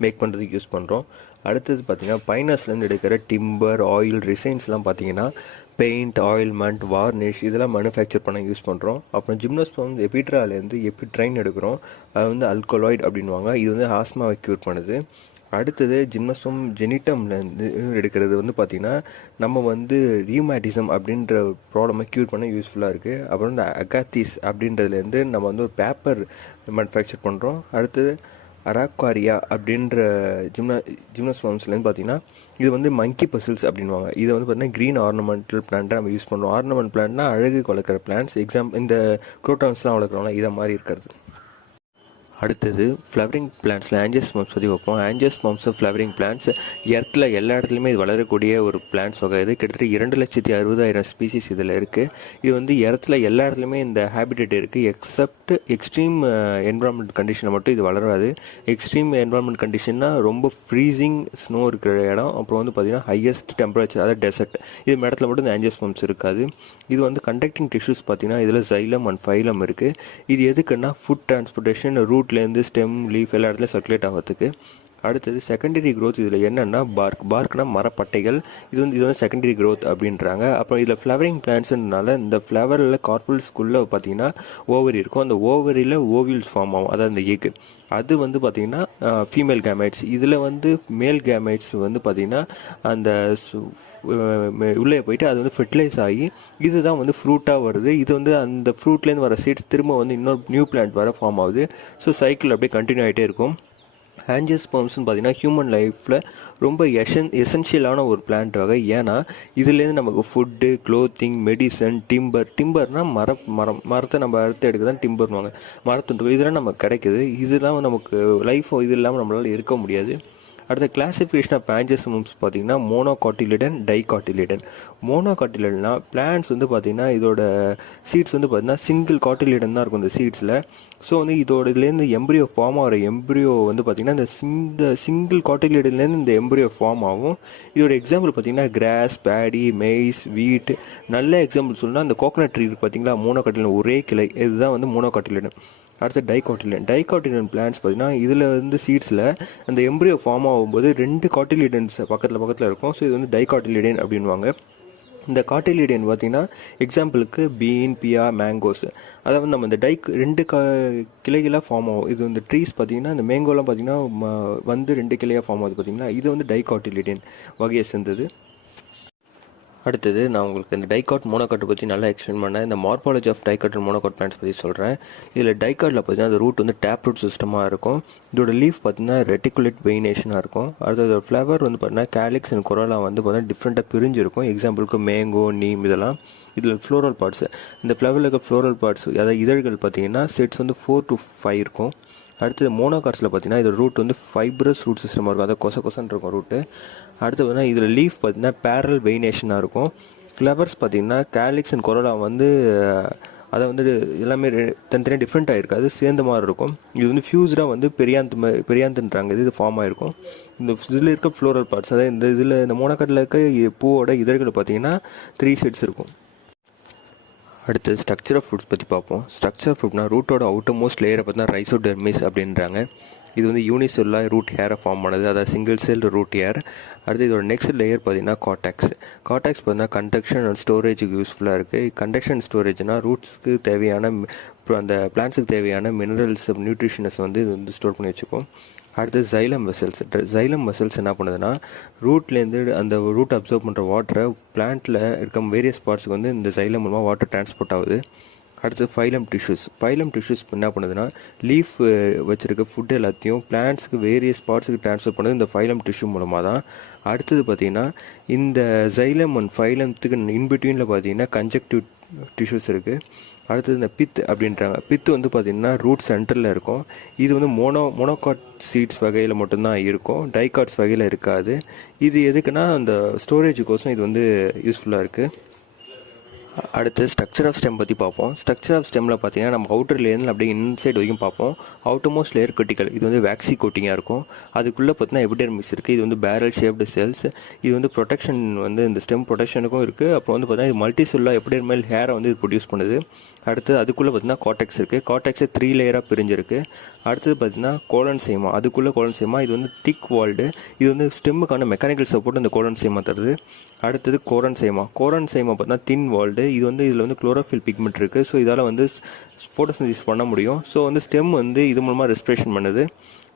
மேக் பண்ணுறதுக்கு யூஸ் பண்ணுறோம். அடுத்தது பார்த்தீங்கன்னா பைனஸ்லேருந்து எடுக்கிற டிம்பர், ஆயில், ரிசைன்ஸ்லாம் பார்த்தீங்கன்னா பெயிண்ட், ஆயில்மெண்ட், வார்னிஷ் இதெல்லாம் மேனுஃபேக்சர் பண்ண யூஸ் பண்ணுறோம். அப்புறம் ஜிம்னோஸ்பர்ம்ஸ் எபிட்ராலேருந்து எபிட்ரைன் எடுக்கிறோம், அது வந்து அல்கலாய்டு அப்படின்வாங்க. இது வந்து ஆஸ்மாவை க்யூர் பண்ணுது. அடுத்தது ஜிம்னோஸ்பர்ம் ஜெனிட்டம்லேருந்து எடுக்கிறது வந்து பார்த்திங்கன்னா நம்ம வந்து ரியூமேட்டிசம் அப்படின்ற ப்ராப்ளமை க்யூர் பண்ண யூஸ்ஃபுல்லாக இருக்குது. அப்புறம் இந்த அகாத்திஸ் அப்படின்றதுலேருந்து நம்ம வந்து ஒரு பேப்பர் மேனுஃபேக்சர் பண்ணுறோம். அடுத்தது அராக்வாரியா அப்படின்ற ஜிம்னோஸ்பர்ம்ஸ்லேருந்து பார்த்தீங்கன்னா இது வந்து மங்கி பசில்ஸ் அப்படின்வாங்க. இதை வந்து பார்த்தீங்கன்னா க்ரீன் ஆர்னமெண்டல் பிளான்ட்டை நம்ம யூஸ் பண்ணுறோம். ஆர்னமெண்ட் பிளான்ட்னா அழகு வளர்க்குற பிளான்ட்ஸ், இந்த குரோட்டான்ஸ்லாம் வளர்க்குறோம்ல இதை மாதிரி இருக்கிறது. அடுத்தது ஃப்ளவரிங் பிளான்ட்ஸில் ஆஞ்சியோஸ்பர்ம்ஸ் பற்றி வைப்போம். ஆஞ்சியோஸ்பர்ம்ஸ் ஃப்ளவரிங் பிளான்ட்ஸ் எர்த்தில் எல்லா இடத்துலையுமே இது வளரக்கூடிய ஒரு பிளான்ட்ஸ் வகை. இது கிட்டத்தட்ட 2,60,000 ஸ்பீசிஸ் இதில் இருக்குது. இது வந்து எர்த்தில் எல்லா இடத்துலையுமே இந்த ஹேபிடேட் இருக்குது, எக்ஸப்ட் எக்ஸ்ட்ரீம் என்வரான்மெண்ட் கண்டிஷனில் மட்டும் இது வளராது. எக்ஸ்ட்ரீம் என்வரான்மெண்ட் கண்டிஷன்னா ரொம்ப ஃப்ரீசிங் ஸ்னோ இருக்கிற இடம், அப்புறம் வந்து பார்த்திங்கன்னா ஹையஸ்ட் டெம்பரேச்சர், அதாவது டெசர்ட், இது இடத்துல மட்டும் இந்த ஆஞ்சியோஸ்பர்ம்ஸ் இருக்காது. இது வந்து கண்டக்டிங் டிஷ்யூஸ் பார்த்திங்கன்னா இதில் ஜைலம் அண்ட் ஃபைலம் இருக்குது. இது எதுக்குன்னா ஃபுட் டிரான்ஸ்போர்ட்டேஷன், ரூட்லேருந்து ஸ்டெம், லீஃப் எல்லா இடத்துலையும் சர்க்குலேட் ஆகிறதுக்கு. அடுத்தது செகண்டரி க்ரோத். இதில் என்னென்னா பார்க்னா மரப்பட்டைகள், இது வந்து செகண்டரி க்ரோத் அப்படின்றாங்க. அப்புறம் இதில் ஃப்ளவரிங் பிளான்ட்ஸ்னால இந்த ஃப்ளவரில் கார்பல்ஸ்குள்ளே பார்த்தீங்கன்னா ஓவரி இருக்கும். அந்த ஓவரியில் ஓவியல்ஸ் ஃபார்ம் ஆகும், அதாவது அந்த எக். அது வந்து பார்த்திங்கன்னா ஃபீமேல் கேமைட்ஸ். இதில் வந்து மேல் கேமைட்ஸ் வந்து பார்த்திங்கன்னா அந்த உள்ளே போயிட்டு அது வந்து ஃபெர்டிலைஸ் ஆகி இதுதான் வந்து ஃப்ரூட்டாக வருது. இது வந்து அந்த ஃப்ரூட்லேருந்து வர சீட்ஸ் திரும்ப வந்து இன்னொரு நியூ பிளான்ட் வர ஃபார்ம் ஆகுது. ஸோ சைக்கிள் அப்படியே கண்டினியூ ஆகிட்டே இருக்கும். ஆஞ்சியோஸ்பர்ம்ஸ்னு பார்த்தீங்கன்னா ஹியூமன் லைஃப்பில் ரொம்ப எசென்ஷியலான ஒரு பிளான்ட் வகை. ஏன்னா இதுலேருந்து நமக்கு ஃபுட்டு, க்ளோத்திங், மெடிசன், டிம்பர்னால் மரத்தை நம்ம அறுத்து எடுக்க தான் டிம்பர்னுவாங்க, மரத்துண்டு, இதெல்லாம் நமக்கு கிடைக்குது. இதெல்லாம் நமக்கு லைஃப் இது இல்லாமல் நம்மளால் இருக்க முடியாது. அடுத்த கிளாசிஃபிகேஷன் ஆஃப் ஆஞ்சியோஸ்பர்ம்ஸ் பார்த்தீங்கன்னா மோனோகாட்டிலிடன், டைகாட்டிலிடன். மோனோகாட்டிலிடன்னா பிளான்ட்ஸ் வந்து பார்த்தீங்கன்னா இதோட சீட்ஸ் வந்து பார்த்தீங்கன்னா சிங்கிள் காட்டிலிடன் தான் இருக்கும் இந்த சீட்ஸில். ஸோ வந்து இதுலேருந்து எம்ப்ரியோ ஃபார்ம் ஆகிற எம்ப்ரியோ வந்து பார்த்திங்கன்னா இந்த சிங்கிள் காட்டிலிடன்லேருந்து இந்த எம்ப்ரியோ ஃபார்ம் ஆகும். இதோட எக்ஸாம்பிள் பார்த்திங்கன்னா கிராஸ், பேடி, மெய்ஸ், வீட். நல்ல எக்ஸாம்பிள் சொல்லணும்னா அந்த கோகனட் ட்ரீ பார்த்தீங்களா, மோனோகாட்டிலிடன், ஒரே கிளை, இதுதான் வந்து மோனோகாட்டிலிடன். அடுத்து டைகாட்டிலிடன் பிளான்ட்ஸ் பார்த்தீங்கன்னா இதில் வந்து சீட்ஸில் அந்த எம்ப்ரியோ ஃபார்ம் ஆகும்போது 2 காட்டிலிடன்ஸ் பக்கத்தில் இருக்கும். ஸோ இது வந்து டைகாட்டிலிடன் அப்படின்வாங்க. இந்த காட்டிலிடன் பார்த்தீங்கன்னா எக்ஸாம்பிளுக்கு பீன், பியா, மேங்கோஸ். அதாவது வந்து நம்ம இந்த 2 கிளைகளாக ஃபார்ம் ஆகும். இது வந்து ட்ரீஸ் பார்த்தீங்கன்னா இந்த மேங்கோலாம் பார்த்தீங்கன்னா வந்து 2 கிளையாக ஃபார்ம் ஆகுது பார்த்தீங்கன்னா, இது வந்து டைகாட்டிலிடன் வகையை சேர்ந்தது. அடுத்தது நான் உங்களுக்கு இந்த டைகாட், மோனோகாட் பற்றி நல்லா எக்ஸ்பிளைன் பண்ணேன். இந்த morphology of dicot and monocot plants பற்றி சொல்கிறேன். இதில் டைகாட்டில் பார்த்தீங்கன்னா அந்த ரூட் வந்து டேப் ரூட் சிஸ்டமாக இருக்கும். இதோட லீஃப் பார்த்தீங்கன்னா ரெட்டிகுலேட் வெயினேஷனாக இருக்கும். அடுத்தது ஃப்ளவர் வந்து பார்த்தீங்கன்னா கேலிக்ஸ் அண்ட் கொரோலா வந்து பார்த்தீங்கன்னா டிஃப்ரெண்ட்டாக பிரிஞ்சிருக்கும். எக்ஸாம்பிளுக்கு மேங்கோ, நீம் இதெல்லாம். இதில் ஃப்ளோரல் பார்ட்ஸ், இந்த ஃப்ளவரில் இருக்க ஃப்ளோரல் பார்ட்ஸ், அதாவது இதழ்கள் பார்த்தீங்கன்னா செட்ஸ் வந்து 4 to 5 இருக்கும். அடுத்தது மோனோகாட்ஸில் பார்த்தீங்கன்னா இதோட ரூட் வந்து ஃபைப்ரஸ் ரூட் சிஸ்டமாக இருக்கும், அதாவது கொசன்னு இருக்கும் ரூட்டு. அடுத்து பார்த்தீங்கன்னா இதில் லீஃப் பார்த்தீங்கன்னா பேரல் வெயினேஷனாக இருக்கும். ஃப்ளவர்ஸ் பார்த்தீங்கன்னா கேலிக்ஸ் அண்ட் கொரோலா வந்து அதை வந்து எல்லாமே தனித்தனியாக டிஃப்ரெண்ட்டாக இருக்காது, சேர்ந்த மாதிரி இருக்கும். இது வந்து ஃபியூஸ்டாக வந்து பெரியாந்துன்றாங்க, இது ஃபார்ம் ஆகிருக்கும். இந்த இதில் இருக்க ஃப்ளோரல் பார்ட்ஸ், அதாவது இந்த மோனோகாட்டில் இருக்க பூவோட இதழ்கள் பார்த்தீங்கன்னா 3 செட்ஸ் இருக்கும். அடுத்து ஸ்ட்ரக்சர் ஆஃப் ஃப்ரூட்ஸ் பற்றி பார்ப்போம். ஸ்ட்ரக்சர் ஆஃப் ஃப்ரூட்னா ரூட்டோட அவுட்டர் மோஸ்ட் லேயரை பார்த்தீங்கன்னா ரைசோடெர்மிஸ் அப்படின்றாங்க. இது வந்து யூனிசெல்லாக ரூட் ஹேரை ஃபார்ம் பண்ணுது, அதாவது சிங்கிள் செல் ரூட் ஹேர். அடுத்து இதோட நெக்ஸ்ட் லேயர் பார்த்தீங்கன்னா காட்டாக்ஸ் பார்த்தீங்கன்னா கண்டக்ஷன் அண்ட் ஸ்டோரேஜுக்கு யூஸ்ஃபுல்லாக இருக்குது. கண்டக்ஷன் ஸ்டோரேஜ்னால் ரூட்ஸ்க்கு தேவையான அந்த பிளான்ட்ஸுக்கு தேவையான மினரல்ஸ், நியூட்ரிஷனஸ் வந்து இது வந்து ஸ்டோர் பண்ணி வச்சுக்கும். அடுத்து ஜைலம் வெசல்ஸ் என்ன பண்ணுதுன்னா ரூட்லேருந்து அந்த ரூட் அப்சர்வ் பண்ணுற வாட்டரை பிளான்ட்டில் இருக்க வேரியஸ் பார்ட்ஸுக்கு வந்து இந்த ஜைலம் மூலமாக வாட்டர் டிரான்ஸ்போர்ட் ஆகுது. அடுத்து ஃபைலம் டிஷ்யூஸ் என்ன பண்ணுதுன்னா லீஃப் வச்சுருக்க ஃபுட் எல்லாத்தையும் பிளான்ட்ஸுக்கு வேரியஸ் பார்ட்ஸுக்கு ட்ரான்ஸ்ஃபர் பண்ணது இந்த ஃபைலம் டிஷ்யூ மூலமாக தான். அடுத்தது பார்த்திங்கன்னா இந்த ஜைலம் அண்ட் ஃபைலத்துக்கு இன்பிட்வீனில் பார்த்தீங்கன்னா கன்ஜெக்டிவ் டிஷ்யூஸ் இருக்குது. அடுத்தது இந்த பித் அப்படின்றாங்க. பித்து வந்து பார்த்திங்கன்னா ரூட் சென்டரில் இருக்கும். இது வந்து மோனோகாட் சீட்ஸ் வகையில் மட்டும்தான் இருக்கும், டைகாட்ஸ் வகையில் இருக்காது. இது எதுக்குன்னா அந்த ஸ்டோரேஜுக்கோசம் இது வந்து யூஸ்ஃபுல்லாக இருக்குது. அடுத்து ஸ்ட்ரக்சர் ஆஃப் ஸ்டெம் பற்றி பார்ப்போம். ஸ்ட்ரக்சர் ஆஃப் ஸ்டெம்மில் பார்த்தீங்கன்னா நம்ம அவுட்டர் லேயர்ந்து அப்படியே இன்சைட் வரைக்கும் பார்ப்போம். அவுட்டர் மோஸ்ட் லேயர் கிரிட்டிக்கல், இது வந்து வேக்சி கோட்டிங்காக இருக்கும். அதுக்குள்ளே பார்த்தீங்கன்னா எபிடெர்மிஸ் இருக்குது. இது வந்து பேரல் ஷேப்டு செல்ஸ். இது வந்து ப்ரொடெக்ஷன் வந்து இந்த ஸ்டெம் ப்ரொடெக்ஷனுக்கும் இருக்குது. அப்புறம் வந்து பார்த்தீங்கன்னா இது மல்டிசெல்லாக எபிடெர்மல் ஹேரை வந்து இது ப்ரொடியூஸ் பண்ணுது. அடுத்து அதுக்குள்ளே பார்த்தீங்கன்னா காட்டெக்ஸ் இருக்குது. காட்டெக்ஸை 3 லேயராக பிரிஞ்சிருக்கு. அடுத்தது பார்த்தீங்கன்னா கோலன்சைமா. அதுக்குள்ளே கோலன்சைமா, இது வந்து திக் வால்டு. இது வந்து ஸ்டெம்முக்கான மெக்கானிக்கல் சப்போர்ட் இந்த கோலன்சைமா தருது. அடுத்தது கோரன்சைமா பார்த்தீங்கன்னா தின் வால்டு. இது வந்து இதில் வந்து குளோரோஃபில் பிக்மெண்ட் இருக்குது. ஸோ இதால் வந்து ஃபோட்டோசிந்தசிஸ் பண்ண முடியும். ஸோ வந்து ஸ்டெம் வந்து இது மூலமாக ரெஸ்பிரேஷன் பண்ணுது.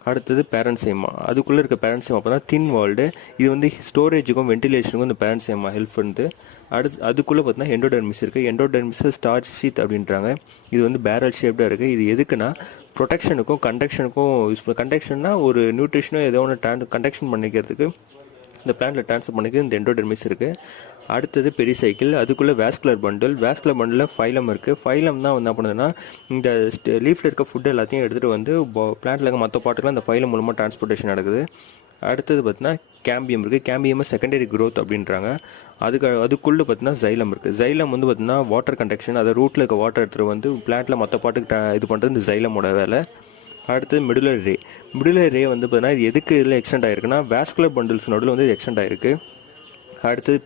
அடுத்தது பேரன்சைமா. அதுக்குள்ளே இருக்க பேரன்சைமா பார்த்தா தின் வால்டு. இது வந்து ஸ்டோரேஜுக்கும் வென்டிலேஷனுக்கும் இந்த பேரன்சைமா ஹெல்ப் பண்ணுது. அதுக்குள்ளே பார்த்தீங்கன்னா எண்டோடெர்மிஸ் இருக்குது. எண்டோடெர்மிஸ் ஸ்டார்ச் ஷீத் அப்படின்றாங்க. இது வந்து பேரல் ஷேப்டாக இருக்குது. இது எதுக்குன்னா ப்ரொடெக்ஷனுக்கும் கண்டக்ஷனுக்கும் யூஸ் பண்ண. கண்டக்ஷன்னா ஒரு நியூட்ரிஷனோ ஏதோ ஒன்று கண்டக்ஷன் பண்ணிக்கிறதுக்கு இந்த பிளான்ட்டில் ட்ரான்ஸ்ஃபர் பண்ணிக்க இந்த எண்டோடெர்மிஸ் இருக்குது. அடுத்தது பெரிசைக்கிள். அதுக்குள்ளே வேஸ்குலர் பண்டில் ஃபைலம் இருக்குது. ஃபைலம் தான் என்ன பண்ணுதுன்னா இந்த லீஃபில் இருக்க ஃபுட் எல்லாத்தையும் எடுத்துகிட்டு வந்து பிளான்ட்டில் இருக்க மற்ற பாட்டுக்கெலாம் இந்த ஃபைலம் மூலமாக டிரான்ஸ்போர்ட்டேஷன் நடக்குது. அடுத்தது பார்த்தீங்கன்னா கேம்பியம் இருக்குது. கேம்பியம் செகண்டரி க்ரோத் அப்படின்றாங்க. அதுக்குள்ளே பார்த்தீங்கன்னா ஜைலம் இருக்குது. ஜைலம் வந்து பார்த்தீங்கன்னா வாட்டர் கண்டக்ஷன், அதை ரூட்டில் இருக்க வாட்டர் எடுத்துகிட்டு வந்து பிளான்ட்டில் மற்ற பாட்டுக்கு இது பண்ணுறது இந்த ஜைலமோட வேலை. அடுத்தது மிடுலரி ரே வந்து பார்த்தீங்கன்னா இது எதுக்கு இதில் எக்ஸ்டெண்ட் ஆகிருக்குன்னா வேஸ்குலர் பண்டில்ஸ் நடுவில் வந்து எக்ஸ்டெண்ட் ஆகிருக்கு. அடுத்தது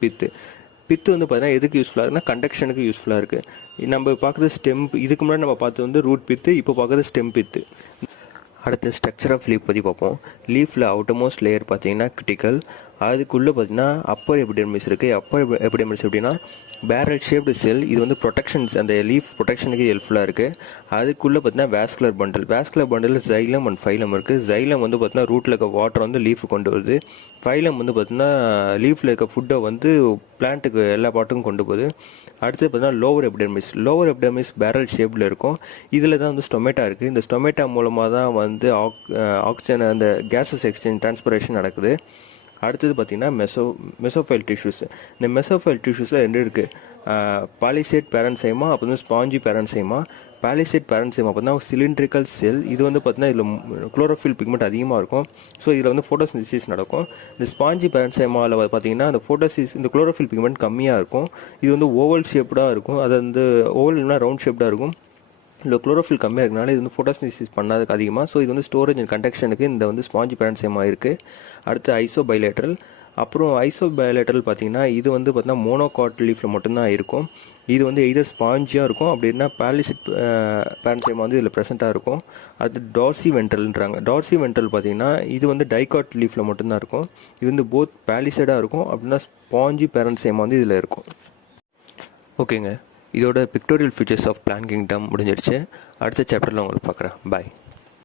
பித்து வந்து பார்த்தீங்கன்னா எதுக்கு யூஸ்ஃபுல்லாக இருக்குன்னா கண்டக்ஷனுக்கு யூஸ்ஃபுல்லாக இருக்குது. நம்ம பார்க்குறது ஸ்டெம், இதுக்கு முன்னாடி நம்ம பார்த்தது வந்து ரூட் பித்து, இப்போ பார்க்குறது ஸ்டெம் பித்து. அடுத்து ஸ்ட்ரக்சர் ஆஃப் லீஃப் பற்றி பார்ப்போம். லீஃபில் அவுட்டர் மோஸ்ட் லேயர் பார்த்தீங்கன்னா கிரிட்டிக்கல். அதுக்குள்ளே பார்த்தீங்கன்னா அப்பர் எபிடெர்மிஸ் இருக்குது. அப்பர் எபிடெர்மிஸ் எப்படின்னா பேரல் ஷேப்டு செல். இது வந்து ப்ரொடெக்ஷன்ஸ், அந்த லீஃப் ப்ரொடெக்ஷனுக்கு ஹெல்ப்ஃபுல்லாக இருக்குது. அதுக்குள்ளே பார்த்தீங்கன்னா vascular bundle xylem and phloem இருக்குது. ஜைலம் வந்து பார்த்தீங்கன்னா ரூட்டில் இருக்க வாட்டர் வந்து லீஃபு கொண்டு வருது. ஃபைலம் வந்து பார்த்தீங்கன்னா லீஃபில் இருக்க ஃபுட்டை வந்து பிளான்ட்டுக்கு எல்லா பாட்டுக்கும் கொண்டு போகுது. அடுத்து பார்த்தீங்கன்னா லோவர் எபிடெர்மிஸ் பேரல் ஷேப்பில் இருக்கும். இதில் தான் வந்து ஸ்டொமேட்டா இருக்குது. இந்த ஸ்டொமேட்டா மூலமாக தான் வந்து ஆக்சிஜன் அந்த கேஸஸ் எக்ஸ்சேஞ்ச் டிரான்ஸ்பரேஷன் நடக்குது. அடுத்தது பார்த்தீங்கன்னா மெசோஃபைல் டிஷ்யூஸ். இந்த மெசோஃபைல் டிஷ்யூஸில் 2 இருக்குது. பாலிசேட் பேரன்சைமா, அப்புறம் வந்து ஸ்பாஞ்சி பேரன்சைமா. பாலிசேட் பேரன்சைமா பார்த்தீங்கன்னா சிலிண்ட்ரிக்கல் செல். இது வந்து பார்த்தீங்கன்னா இதில் குளோரோஃபில் பிக்மெண்ட் அதிகமாக இருக்கும். ஸோ இதில் வந்து ஃபோட்டோசிந்தசிஸ் நடக்கும். இந்த ஸ்பாஞ்சி பேரன்சைமாவில் பார்த்தீங்கன்னா இந்த குளோரோஃபில் பிக்மெண்ட் கம்மியாக இருக்கும். இது வந்து ஓவல் ஷேப்டாக இருக்கும். அது வந்து ஓவல் இல்லைனா ரவுண்ட் ஷேப்டாக இருக்கும். இல்லை குளோரோஃபில் கம்மியாக இருக்கனால இது வந்து ஃபோட்டோசிந்தசிஸ் பண்ணாதுக்கு அதிகமாக. ஸோ இது வந்து ஸ்டோரேஜ் அண்ட் கண்டக்ஷனுக்கு இந்த வந்து ஸ்பாஞ்சி பேரன்சைமா இருக்குது. அடுத்து ஐசோபைலேட்ரல். அப்புறம் ஐசோபைலேட்ரல் பார்த்தீங்கன்னா இது வந்து பார்த்தீங்கன்னா மோனோகாட் லீஃபில் மட்டும்தான் இருக்கும். இது வந்து எதர் ஸ்பாஞ்சியாக இருக்கும், அப்படின்னா பாலிசெட் பேரன்சைமா வந்து இதில் ப்ரெசென்ட்டாக இருக்கும். அது டார்சி வென்ட்ரல் பார்த்தீங்கன்னா இது வந்து டைகாட் லீஃபில் மட்டும்தான் இருக்கும். இது வந்து போத் பாலிசெடாக இருக்கும், அப்படின்னா ஸ்பாஞ்சி பேரன்சைமா வந்து இதில் இருக்கும். ஓகேங்க, இதோட pictorial features of plant kingdom முடிஞ்சிருச்சு. அடுத்த சாப்டரில் உங்களுக்கு பார்க்குறேன். பாய்.